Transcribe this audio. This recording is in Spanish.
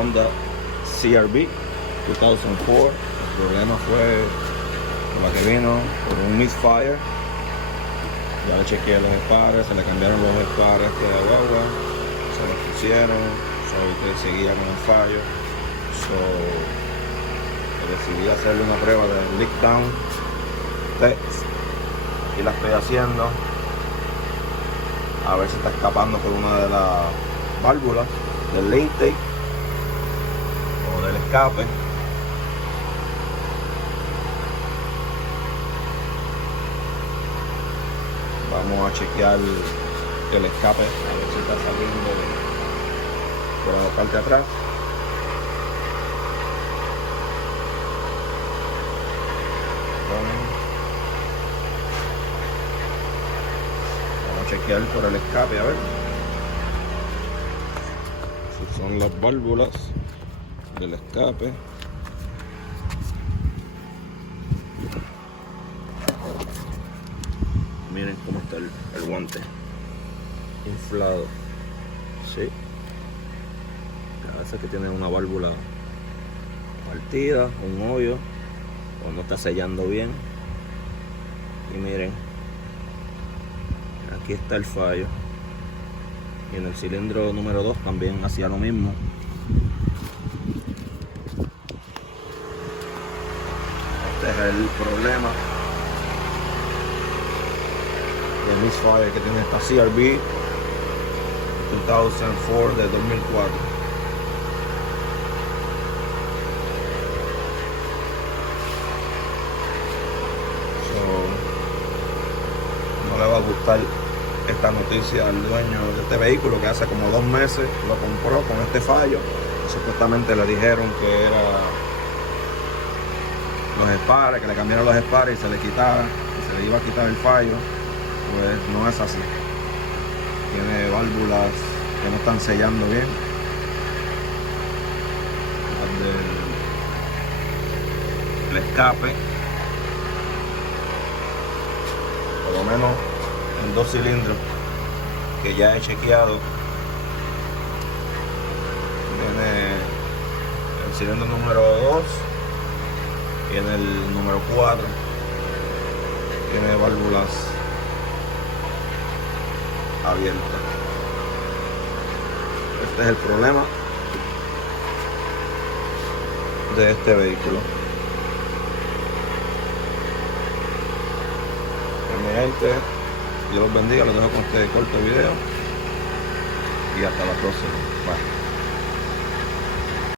Honda CR-V 2004. El problema fue con la que vino por un misfire. Ya le chequeé los espares, se le cambiaron los espares de la guagua, se los pusieron, que seguía con el fallo. Decidí hacerle una prueba de leak down test. Aquí la estoy haciendo, a ver si está escapando por una de las válvulas del intake o del escape. Vamos a chequear el escape, a ver si está saliendo por la parte de atrás. Vamos a chequear por el escape, a ver. Esas son las válvulas del escape. Miren cómo está el guante inflado. Sí, parece que tiene una válvula partida, un hoyo, o no está sellando bien. Y miren, aquí está el fallo. Y en el cilindro número 2 también hacía lo mismo. Este es el problema de misfire que tiene esta CR-V 2004 de 2004. No le va a gustar esta noticia al dueño de este vehículo, que hace como 2 meses lo compró con este fallo. Supuestamente le dijeron que era los espares, que le cambiaron los espares y se le quitara, que se le iba a quitar el fallo. Pues no es así. Tiene válvulas que no están sellando bien. El escape, por lo menos en 2 cilindros que ya he chequeado, tiene el cilindro número 2 y en el número 4 tiene válvulas abiertas. Este es el problema de este vehículo. Mi gente, Dios los bendiga, los dejo con este corto video y hasta la próxima. Bye.